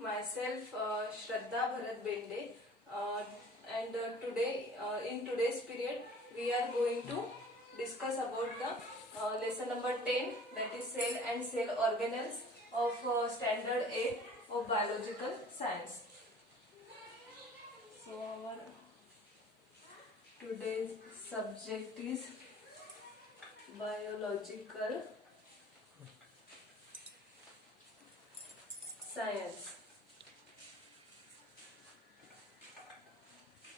myself Shraddha Bharat Bende, and today in today's period we are going to discuss about the lesson number 10, that is cell and cell organelles of standard 8 of biological science. So our today's subject is biological science.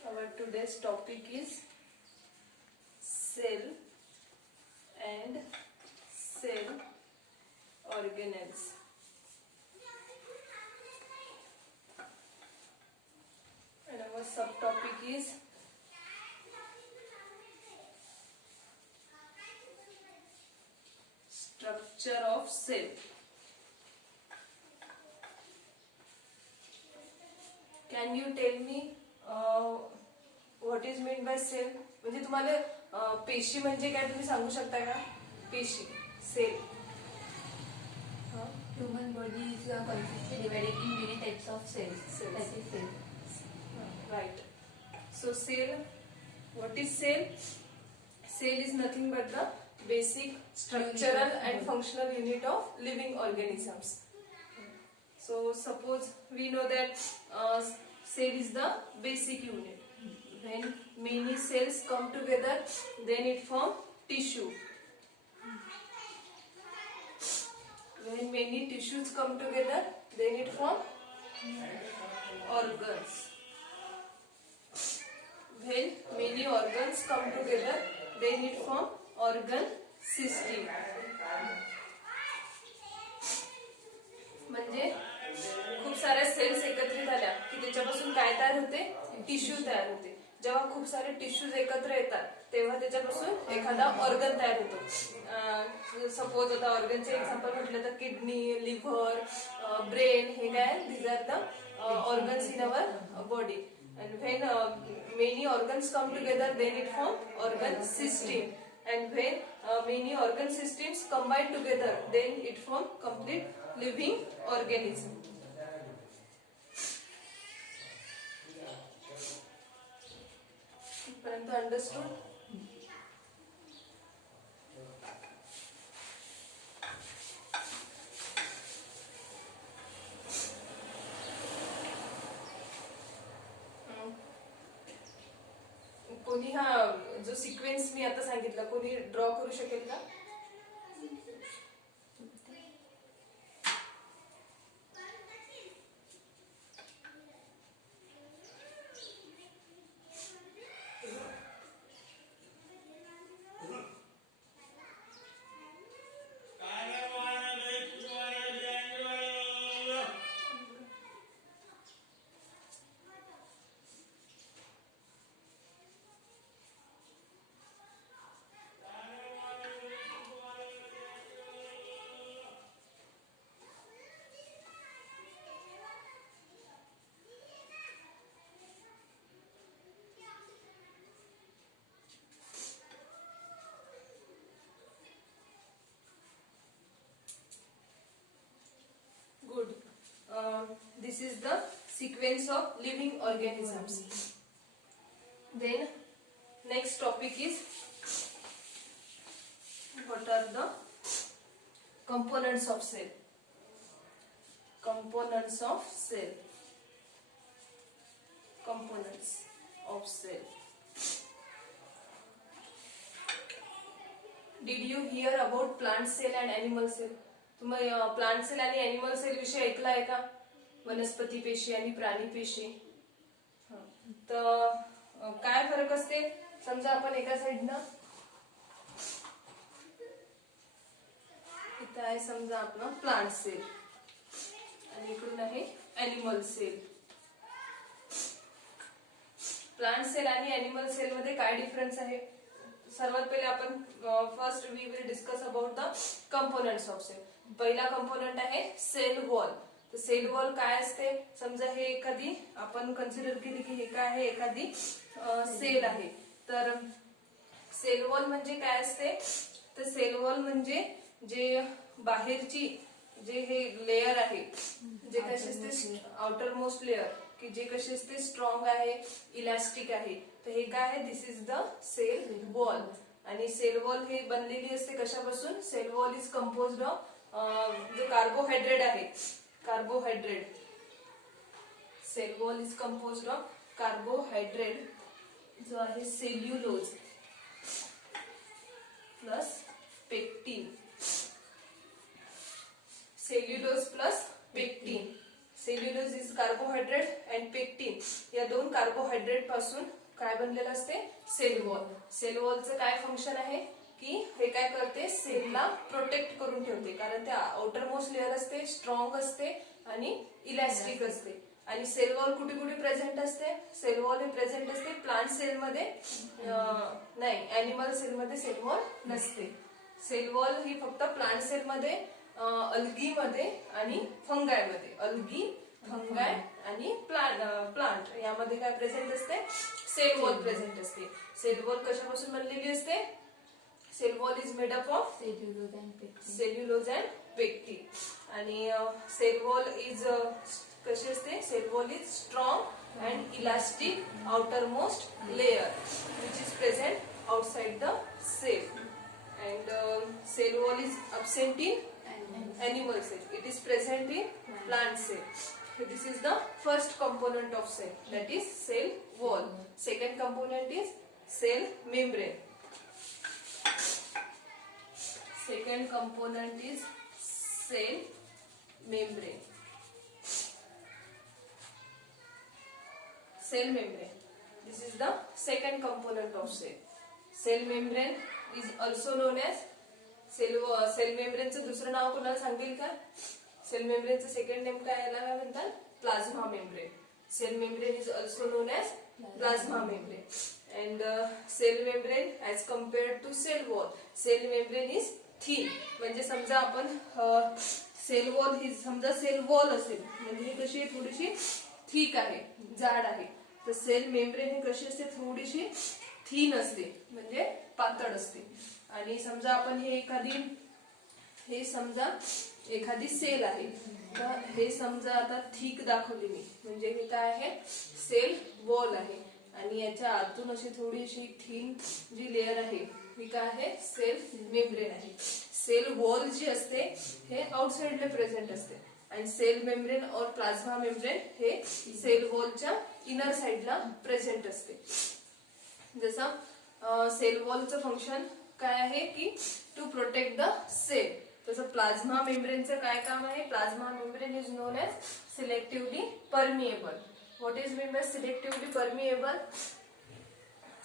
Our today's topic is cell and cell organelles. And our subtopic is structure of cell. Can you tell me what is meant by cell? म्हणजे तुम्हाला पेशी म्हणजे काय तुम्ही सांगू शकता का? पेशी, sale. Human body is consistently divided in many types of cells. That is cell. Right. So cell, what is cell? Cell is nothing but the basic structural and functional unit of living organisms. So suppose we know that cell is the basic unit. When many cells come together, then it form tissue. When many tissues come together, then it form organs. When many organs come together, then it form organ system. म्हणजे खूप साऱ्या cells एकत्रित आल्या की त्याच्यापासून काय तयार होते? टिश्यू तयार होते. जेव्हा खूप सारे टिश्यूज एकत्र येतात तेव्हा त्याच्यापासून एखादा ऑर्गन तयार होतो. सपोज आता ऑर्गनचे एक्झाम्पल म्हटलं तर किडनी, लिव्हर, ब्रेन, हे काय? These are the organs in our body. And when many organs come together, then it form organ system. And when many organ systems combine together, then it form complete living organism. पर्यंत understood? कोणी हा जो sequence मी आता सांगितला कोणी draw करू शकेल का? Good. This is the sequence of living organisms. Then next topic is what are the components of cell? Components of cell. Components of cell. Did you hear about plant cell and animal cell? तुम्ही plant cell आणि animal sale विषयी ऐकलाय का? वनस्पती पेशी आणि प्राणी पेशी. तर काय फरक असते? समजा आपण एका साइडनं इथं आहे समजा आपलं प्लांट सेल आणि इकडून आहे एनिमल सेल. प्लांट सेल आणि एनिमल सेल मध्ये काय डिफरन्स आहे? सर्वात पहिले आपण first we will discuss about the components of cell. पहिला कंपोनेंट आहे सेल वॉल. तर सेल वॉल काय असते? समजा हे एखादी आपण कन्सिडर केली की हे काय आहे? एखादी सेल आहे. तर सेल वॉल म्हणजे काय असते? तर सेल वॉल म्हणजे जे बाहेरची जे हे लेअर आहे, जे कसे असते आउटर मोस्ट लेअर, की जे कसे असते स्ट्रॉंग आहे, इलास्टिक आहे. तर हे काय आहे, this is the cell wall. आणि सेल वॉल हे बनलेली असते कशापासून, cell wall is composed of जो कार्बोहायड्रेट आहे, carbohydrate. Cell wall is composed of carbohydrate जो आहे cellulose plus pectin. Cellulose plus pectin. Cellulose is carbohydrate and pectin या दोन कार्बोहायड्रेट पासून काय बनलेलं असते, सेल वॉल. सेल वॉलचं काय फंक्शन आहे की हे काय करते, सेलला प्रोटेक्ट करून ठेवते, कारण त्या आउटर मोस्ट लेअर असते, स्ट्रॉंग असते आणि इलास्टिक असते. आणि सेल वॉल कुठे कुठे प्रेझेंट असते, सेल वॉल हे प्रेझेंट असते प्लांट सेल मध्ये, नाही अॅनिमल सेल मध्ये सेल वॉल नसते. सेल वॉल ही फक्त प्लांट सेल मध्ये, अल्गी मध्ये आणि फंगाय मध्ये, अल्गी, फंगाय आणि प्लांट यामध्ये काय प्रेझेंट असते, सेल वॉल प्रेझेंट असते. सेल वॉल कशापासून बनलेली असते, cell wall is made up of cellulose and pectin. आणि सेल वॉल इज कशी असते, cell wall is strong and elastic outermost layer which is present outside the cell. And cell wall is absent in animal cell. It is present in plant cell. So this is the first component of cell, that is cell wall. Second component is cell membrane. Second component is cell membrane. Cell membrane. This is the second component of cell. Cell membrane is also known as cell मेम्ब्रेनचं दुसरं नाव कोणाला सांगेल का, sale मेम्ब्रेनचं second name काय याला काय म्हणतात, plasma membrane. Cell membrane is also known as plasma membrane. And cell membrane as compared to cell wall, cell membrane is thin. म्हणजे समजा आपण सेल वॉल ही समजा सेल वॉल असेल म्हणजे ही कशी आहे, थोडीशी थिक आहे, जाड आहे. तर सेल मेम्ब्रेन ही कशी असते, थोडीशी थिन असते म्हणजे पातळ असते. आणि समजा आपण हे समजा एखादी सेल आहे, तर हे समजा आता थिक दाखवली मी, म्हणजे हे काय आहे, सेल वॉल आहे. आणि याच्या आतून अशी थोडीशी थिन जी लेअर आहे ही काय आहे, सेल मेम्ब्रेन आहे. सेल वॉल जी असते हे आउटसाइडला प्रेझेंट असते आणि सेल मेम्ब्रेन और प्लाझ्मा मेम्ब्रेन हे सेल वॉलच्या इनर साइडला प्रेझेंट असते. जसं सेल वॉलचं फंक्शन काय आहे की टू प्रोटेक्ट द सेल, तसं प्लाझ्मा मेम्ब्रेनचं काय काम आहे, plasma membrane is known as selectively permeable. What is mean by selectively permeable,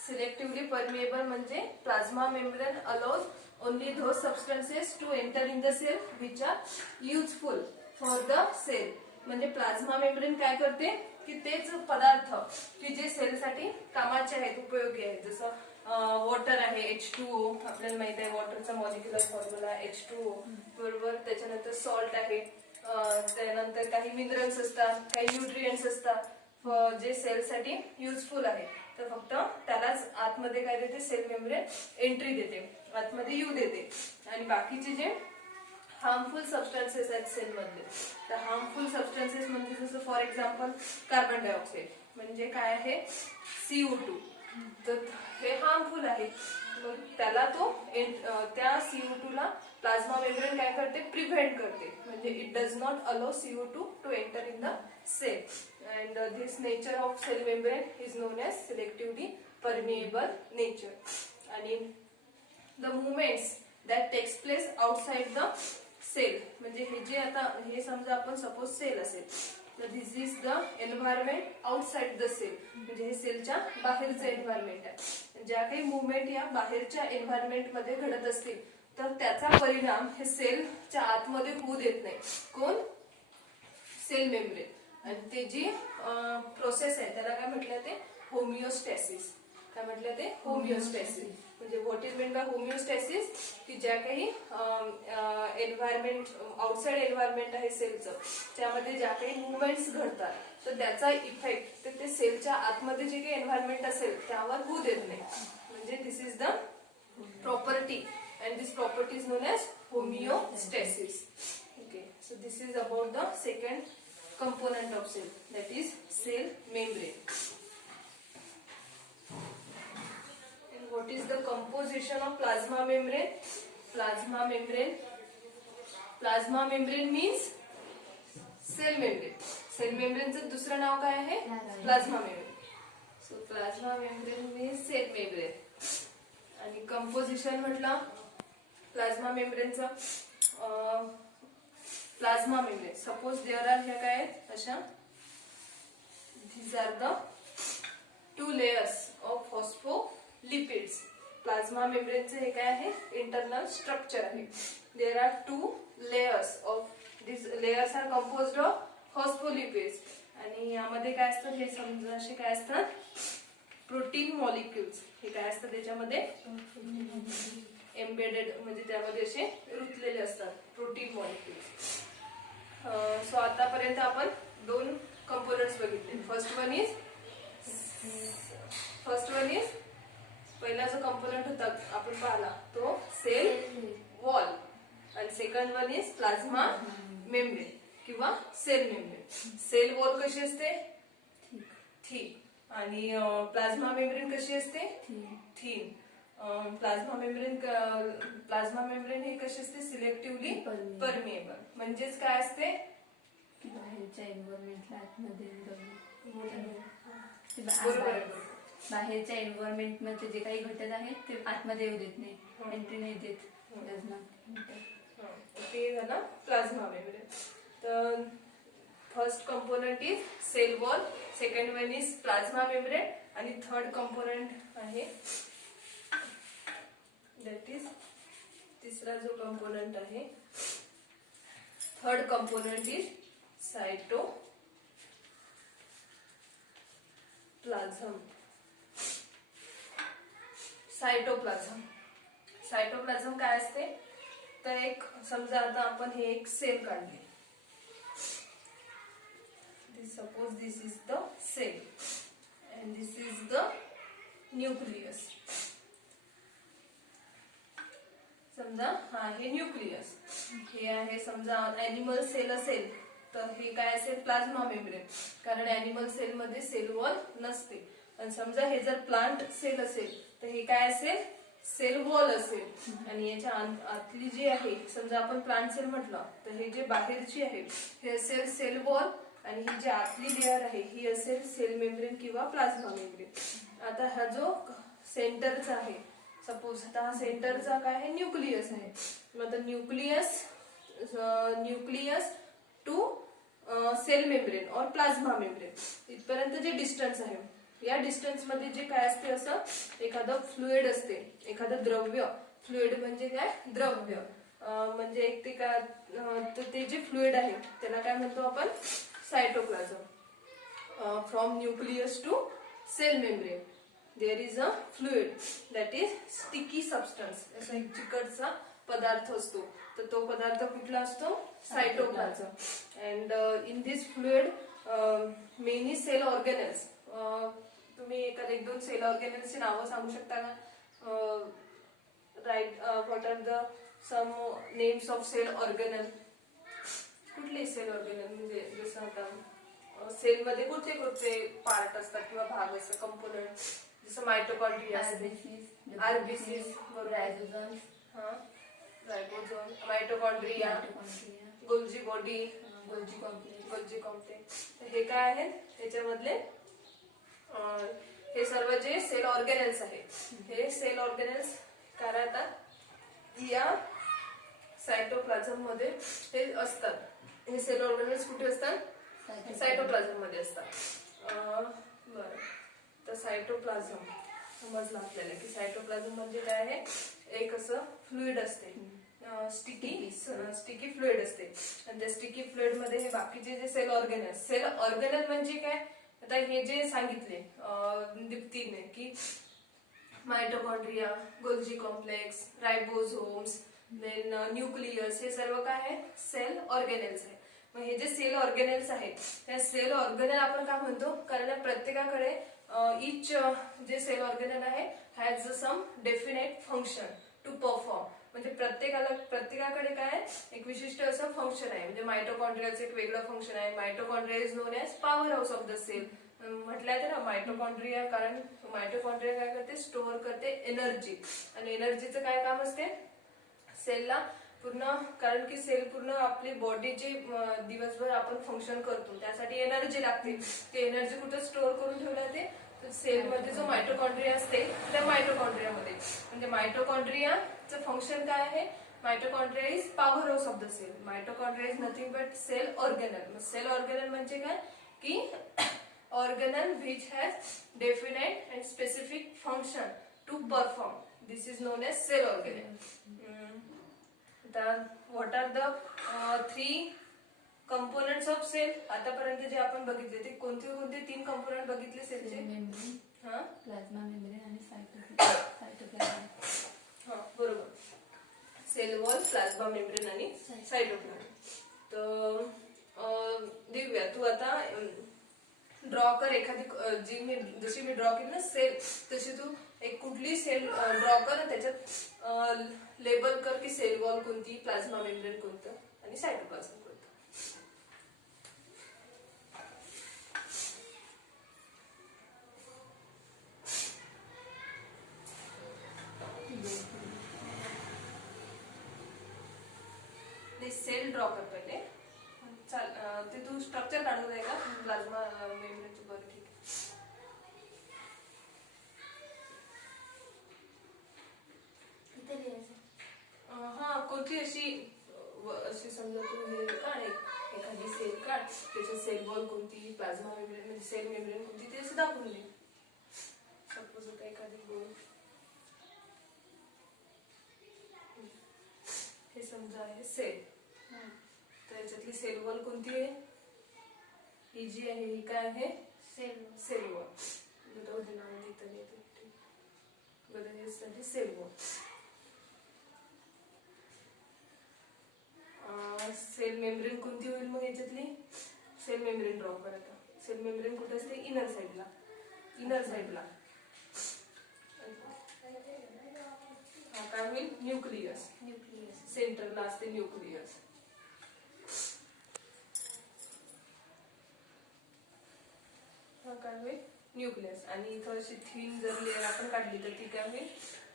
selectively permeable म्हणजे plasma membrane allows only those substances to enter in the cell which are useful for the cell. म्हणजे plasma membrane काय करते की तेच पदार्थ की जे सेलसाठी कामाचे आहेत, उपयोगी आहेत. जसं वॉटर आहे H2O, आपल्याला माहित आहे वॉटरचा मॉलिक्युलर फॉर्म्युला H2O बरोबर. त्याच्यानंतर सॉल्ट आहे, त्यानंतर काही मिनरल्स असतात, काही न्यूट्रिएंट्स असतात जे सेलसाठी युजफुल आहे. तर फक्त त्यालाच आतमध्ये काय देते, सेल मेम्ब्रेन एंट्री देते, आतमध्ये येऊ देते. आणि बाकीचे जे हार्मफुल सबस्टन्सेस आहेत सेल मधले, तर हार्मफुल सबस्टन्सेस म्हणजे जसं फॉर एक्झाम्पल कार्बन डायऑक्साईड म्हणजे काय आहे, CO2. तर हे हार्मफुल आहे, मग त्याला तो त्या CO2 ला प्लाझ्मा मेम्ब्रेन काय करते, प्रिव्हेंट करते. म्हणजे it does not allow CO2 to enter in the cell. And this nature of cell membrane is known as selectively permeable nature. आणि the movements that takes place outside the cell, म्हणजे हे जे आता हे समजा आपण सपोज सेल असेल, तर this is the environment outside the cell, म्हणजे हे सेलच्या बाहेरचं एन्व्हायरमेंट आहे. ज्या काही मुवमेंट या बाहेरच्या एन्व्हायरमेंट मध्ये घडत असतील तर त्याचा परिणाम हे सेलच्या आतमध्ये होऊ देत नाही. कोण, सेल मेम्ब्रेन. आणि ते जी प्रोसेस आहे त्याला काय म्हटलं ते होमिओस्टॅसिस. काय म्हटलं ते होमिओस्टॅसिस. म्हणजे what is mean bye homeostasis, की ज्या काही एन्व्हायरमेंट आउटसाइड एन्व्हायरमेंट आहे सेलचं त्यामध्ये ज्या काही मुवमेंट्स घडतात तर त्याचा इफेक्ट ते सेलच्या आतमध्ये जे काही एन्व्हायरमेंट असेल त्यावर होऊ देत नाही. म्हणजे this is the property and this property is known as homeostasis. Okay. is about the second component of cell, that is cell membrane. And what is the composition of plasma membrane? Plasma membrane means cell membrane. Cell मेम्ब्रेनचं दुसरं नाव काय आहे? Plasma membrane. So plasma membrane means cell membrane. आणि composition म्हटलं plasma मेम्ब्रेनचं plasma membrane. Suppose there are ह्या काय आहेत अशा, these are the two layers of phospholipids. Plasma मेम्ब्रेनचे हे काय आहे? इंटरनल स्ट्रक्चर आहे. There are two layers of, these layers are composed of phospholipids. आणि यामध्ये काय असतं हे समजा असे काय असतात? Protein molecules. हे काय असतं त्याच्यामध्ये? एम्बेडेड, म्हणजे त्यामध्ये असे रुतलेले असतात प्रोटीन मॉलिक्युल्स. सो आतापर्यंत आपण दोन कंपोनंट्स बघितले. फर्स्ट वन इज पहिला जो कंपोनंट होता आपण पाहिला तो सेल वॉल, आणि second one is plasma membrane किंवा सेल मेम्ब्रेन. सेल वॉल कशी असते? थिक. आणि प्लाझ्मा मेम्ब्रेन कशी असते? थिन. प्लाझ्मा मेम्ब्रेन ही कशी असते? Selectively permeable. म्हणजेच काय असते? बाहेरच्या एन्व्हायरमेंटला आतमध्ये बरोबर. बाहेरच्या एन्व्हायरमेंट मध्ये जे काही घटक आहेत ते आतमध्ये येऊ देत नाही, एंट्री नाही देत प्लाझ्मा. ते झालं प्लाझ्मा मेम्ब्रेन. तर first component is cell wall, second one is plasma membrane, आणि थर्ड कंपोनंट आहे दॅट इज तिसरा जो कंपोनंट आहे, third component is cytoplasm. Cytoplasm काय असते? तर एक समजा आता आपण हे एक सेल काढली. Suppose this is the cell and this is the nucleus. समजा हा आहे न्यूक्लियस, हे आहे समजा ॲनिमल सेल असेल तर हे काय असेल? Plasma membrane. कारण ॲनिमल सेल मध्ये सेल वॉल नसते. आणि समजा हे जर प्लांट सेल असेल तर हे काय असेल? सेल वॉल असेल. आणि याच्या आतली जी आहे, समजा आपण प्लांट सेल म्हटलं तर हे जे बाहेरची आहे हे असेल सेल वॉल, आणि ही जी आतली लेअर आहे ही असेल सेल मेम्ब्रेन किंवा प्लाझ्मा मेम्ब्रेन. आता हा जो सेंटरचा आहे, सपोज आता हा सेंटरचा काय आहे? न्यूक्लियस आहे. मग आता न्यूक्लियस टू सेल मेम्ब्रेन और प्लाझ्मा मेम्ब्रेन इथपर्यंत जे डिस्टन्स आहे, या डिस्टन्स मध्ये जे काय असते? असं एखादं फ्लुइड असते, एखादं द्रव्य. फ्लुइड म्हणजे काय? द्रव्य. म्हणजे एक ते काय, ते जे फ्लुइड आहे त्याला काय म्हणतो आपण? Cytoplasm. From nucleus to cell membrane there is a fluid that is sticky substance. असा एक चिकटचा पदार्थ असतो. तर तो पदार्थ कुठला असतो? Cytoplasm. And in this fluid many cell organelles. तुम्ही एक दोन सेल ऑर्गेनेल्सची नावं सांगू शकता का? Right. What are the some names of cell organelle? कुठले सेल ऑर्गेनल? म्हणजे जसं आता सेल मध्ये कुठले कुठले पार्ट असतात किंवा भाग असतात, कंपोनंट? जसं mitochondria, RBCs, rhizosome, ribosome, mitochondria, Golgi body, Golgi complex. हे काय आहेत? त्याच्यामधले हे सर्व जे सेल ऑर्गेनेल्स आहेत, हे सेल ऑर्गेनेल्स काय राहतात? या सायटोप्लाझम मध्ये हे असतात. हे सेल ऑर्गेनेल्स कुठे असतात? सायटोप्लाझम मध्ये असतात. बरं. तर सायटोप्लाझम समजलं आपल्याला की सायटोप्लाझम म्हणजे काय आहे? एक असं फ्लुइड असते, स्टिकी फ्लुइड असते. आणि त्या स्टिकी फ्लुइड मध्ये हे बाकीचे जे सेल ऑर्गेनल म्हणजे काय? आता हे जे सांगितले दीप्तीने की mitochondria, Golgi complex, ribosomes, then nucleus, हे सर्व काय आहे? सेल ऑर्गेनेल्स आहे. मग हे जे सेल ऑर्गेनेल्स आहेत त्या सेल ऑर्गेनेल आपण काय म्हणतो? कारण प्रत्येकाकडे इच जे सेल ऑर्गेनेल आहे has some definite function to perform. म्हणजे प्रत्येकाकडे काय एक विशिष्ट असं फंक्शन आहे. म्हणजे मायटोकॉन्ड्रियाचं एक वेगळं फंक्शन आहे. Mitochondria is known as powerhouse of the cell. म्हटलं ना मायटोकॉन्ड्रिया, कारण मायटोकॉन्ड्रिया काय करते, स्टोअर करते एनर्जी. आणि एनर्जीचं काय काम असते सेलला पूर्ण, कारण की सेल पूर्ण आपली बॉडीची दिवसभर आपण फंक्शन करतो त्यासाठी एनर्जी लागते. ते एनर्जी कुठं स्टोअर करून ठेवलं जाते सेलमध्ये, जो मायटोकॉन्ड्रिया असते त्या मायटोकॉन्ड्रियामध्ये. म्हणजे मायटोकॉन्ड्रियाचं फंक्शन काय आहे, mitochondria is powerhouse of the cell. Mitochondria is nothing but cell organelle. Cell organelle म्हणजे काय की organelle which has definite and specific function to perform. This is known as cell organelle. What are the three components of cell? आतापर्यंत जे आपण बघितले ते कोणते कोणते 3 कंपोनंट बघितले सेलचे? मेम्ब्रेन, हा प्लाझ्मा मेम्ब्रेन आणि सायटोप्लाझम. हा बरोबर. सेल वॉल, प्लाझ्मा मेम्ब्रेन आणि सायटोप्लाझम. तर दिव्या तू आता ड्रॉ कर एखादी, जशी मी ड्रॉ केली ना सेल, तशी तू एक कुठली सेल ड्रॉ कर, त्याच्यात लेबल कर की सेल वॉल कोणती, प्लाझ्मा मेम्ब्रेन कोणतं आणि सायटोप्लाझम कोणतं. सेल ड्रॉ कर पहिले. चाल ते तू स्ट्रक्चर काढून आहे का प्लाझ्मा मेम्ब्रेनचं? बरं ठीक आहे. हा कोणती अशी समजा तू हे काढ एखादी सेल काढ, त्याच्या सेल वॉल कोणती, प्लाझ्मा मेम्ब्रेन म्हणजे सेल मेम्ब्रेन कोणती ते असं दाखवून दे. सपोज आता एखादी गोल हे समजा आहे सेल, त्याच्यातली सेल वॉल कोणती आहे, ही जी आहे ही काय आहे सेल वॉल. नाव देता येते बरं, सेल वॉल. सेल मेम्ब्रेन कोणती होईल मग याच्यातली, सेल मेम्ब्रेन ड्रॉ करत. सेल मेम्ब्रेन कुठे असते, इनर साइडला. काय होईल, न्यूक्लियस. सेंटरला असते न्यूक्लियस. काय होईल न्यूक्लियस. आणि इथं अशी थिन जर लेअर आपण काढली तर ती काय होईल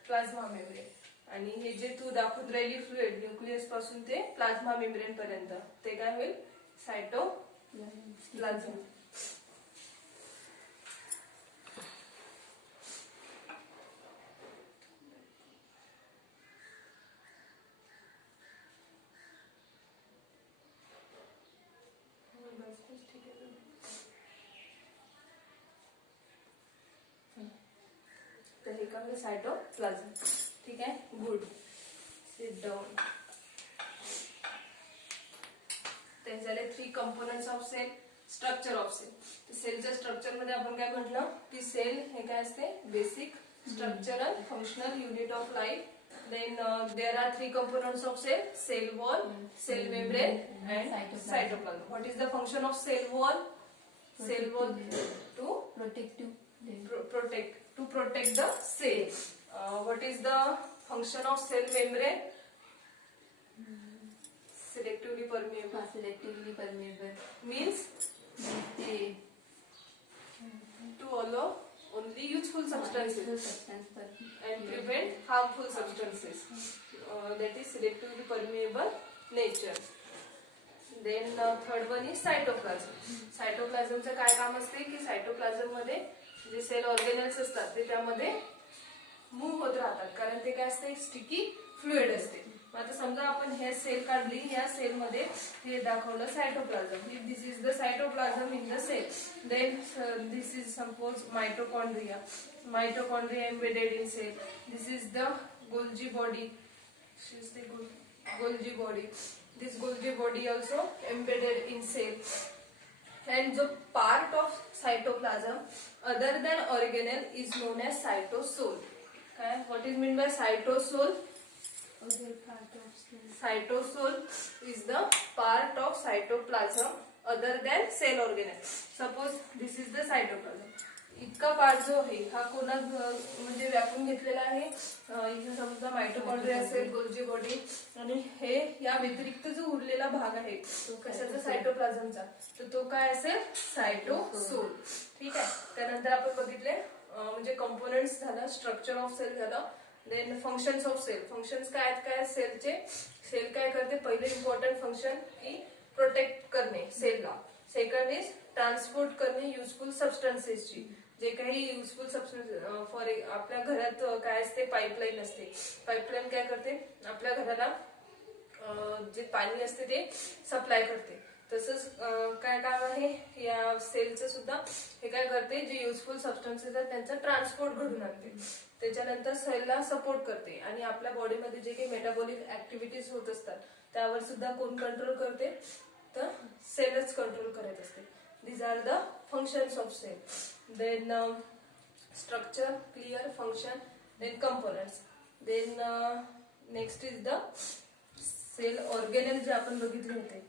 प्लाझ्मा मेम्ब्रेन. आणि हे जे तू दाखवून राहिली फ्लुइड न्यूक्लियस पासून ते प्लाझ्मा मेम्ब्रेन पर्यंत ते काय होईल सायटोप्लाझम. तर हे काय होईल सायटोप्लाझम. ठीक आहे, गुड. Sit down. ते झाले 3 components of cell, structure of cell. सेलच्या स्ट्रक्चर मध्ये आपण काय म्हटलं की सेल हे काय असते, basic structural functional unit of life. Then there are 3 components of cell: cell wall, cell membrane, and cytoplasm. What is the function of cell wall? Cell wall to protect the cell. What is the function of cell membrane? Selectively permeable. Means to allow only useful substances and prevent harmful substances. That is selectively permeable nature. Then third one is cytoplasm. सायटोप्लाझमचं काय काम असते की cytoplasm मध्ये जे sale organelles असतात ते त्यामध्ये move होत राहतात, कारण ते काय असते स्टिकी फ्लुइड असते. आता समजा आपण हे सेल काढली, या सेल मध्ये हे दाखवलं cytoplasm. If this is the cytoplasm in the cell, then this is suppose mitochondria embedded in cell. This is the Golgi body. This Golgi body also embedded in cell. And the part of cytoplasm other than organelle is known as cytosol. Okay? What is meant by cytosol? Cytosol is the part of cytoplasm other than cell organelle. Suppose this is the cytoplasm. इतका part जो आहे हा कोणा म्हणजे व्यापून घेतलेला आहे. इथे समजा मायटोकॉन्ड्रिया असेल, गोल्जी बॉडी, आणि हे या व्यतिरिक्त जो उरलेला भाग आहे तो कशाचा, सायटोप्लाझमचा, तर तो काय असेल, सायटोसोल. ठीक आहे. त्यानंतर आपण बघितले म्हणजे कंपोनेंट्स झालं, स्ट्रक्चर ऑफ सेल झालं, then functions of cell. Functions काय आहेत, काय सेलचे, सेल काय करते, पहिले इम्पॉर्टंट फंक्शन की प्रोटेक्ट करणे सेलला. सेकंड इज ट्रान्सपोर्ट करणे युजफुल सबस्टन्सेसची, जे काही युजफुल सबस्टन्स फॉर आपल्या घरात काय असते, पाईपलाईन असते. पाईपलाईन काय करते, आपल्या घराला जे पाणी असते ते सप्लाय करते. तसंच काय काम आहे या सेलचं सुद्धा, हे काय करते, जे युजफुल सबस्टन्सेस आहेत त्यांचा ट्रान्सपोर्ट घडून आणते. त्याच्यानंतर सेलला सपोर्ट करते, आणि आपल्या बॉडीमध्ये जे काही मेटाबॉलिक ऍक्टिव्हिटीज होत असतात त्यावर सुद्धा कोण कंट्रोल करते, तर सेलच कंट्रोल करत असते. These are the functions of cell. Then structure clear, function, then components. Then next is the cell organelle जे आपण बघितले होते.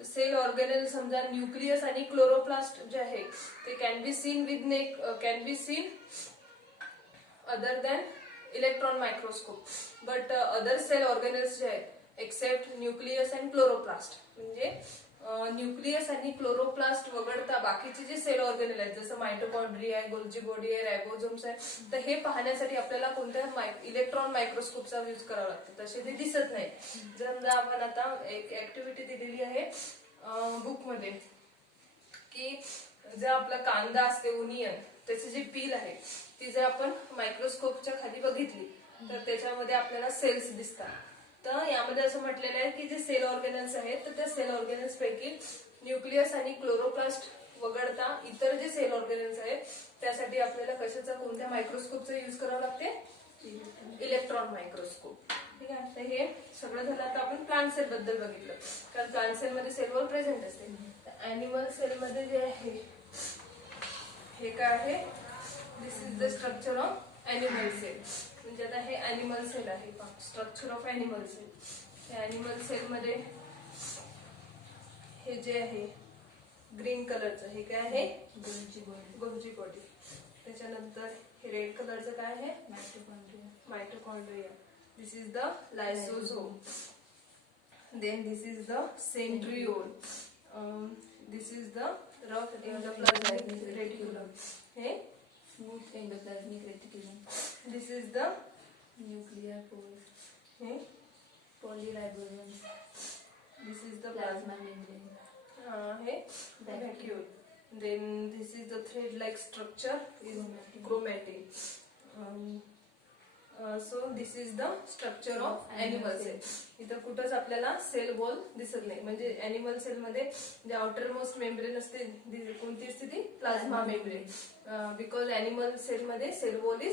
तर सेल ऑर्गेनेल समजा न्यूक्लियस आणि क्लोरोप्लास्ट जे आहे ते can be seen with can be seen other than electron microscope. But other cell organelles जे आहेत एक्सेप्ट न्यूक्लियस अँड क्लोरोप्लास्ट, म्हणजे न्यूक्लियस आणि क्लोरोप्लास्ट वगळता बाकीचे जे सेल ऑर्गेनेल आहेत जसं मायटोकॉन्ड्रिया आहे, गोल्जी बॉडी आहे, रायबोझोम्स आहे, तर हे पाहण्यासाठी आपल्याला कोणत्या इलेक्ट्रॉन मायक्रोस्कोपचा यूज करावा लागतो, तसे ते दिसत नाही. समजा आपण आता एक ऍक्टिव्हिटी दिलेली आहे बुकमध्ये की जर आपला कांदा असते, ओनियन, त्याची जी पील आहे ती जर आपण मायक्रोस्कोपच्या खाली बघितली तर त्याच्यामध्ये आपल्याला सेल्स दिसतात. तर यामध्ये असं म्हटलेलं आहे की जे सेल ऑर्गेनल्स आहेत तर त्या सेल ऑर्गेनल्स पैकी न्यूक्लियस आणि क्लोरोप्लास्ट वगळता इतर जे सेल ऑर्गेनल्स आहेत त्यासाठी आपल्याला कशाचा, कोणत्या मायक्रोस्कोपचा युज करावा लागते, इलेक्ट्रॉन मायक्रोस्कोप. ठीक आहे. तर हे सगळं झालं. आता आपण प्लांट सेल बद्दल बघितलं, कारण प्लांट सेल मध्ये सेल वॉल प्रेझेंट असते. अॅनिमल सेल मध्ये जे आहे हे काय आहे, this is the structure of animal cell. म्हणजे आता हे अॅनिमल सेल आहे, स्ट्रक्चर ऑफ अॅनिमल सेल. हे अॅनिमल सेल मध्ये हे जे आहे ग्रीन कलरचं हे काय आहे, गोल्जी बॉडी. त्याच्यानंतर हे रेड कलरचं काय आहे, mitochondria. This is the lysosome. Then this is the centriole. This is the rough endoplasmic reticulum. हे smooth endoplasmic reticulum. This is the nuclear pores. हे polyribosomes. This is the plasma membrane. हे vacuole. Then this is the thread like structure is chromatin. So this is the structure of animal cell. इथं कुठंच आपल्याला sale wall दिसत नाही, म्हणजे animal cell मध्ये जे आउटर मोस्ट मेम्ब्रेन असते कोणती असते ती plasma membrane, because animal cell मध्ये सेल वॉल इज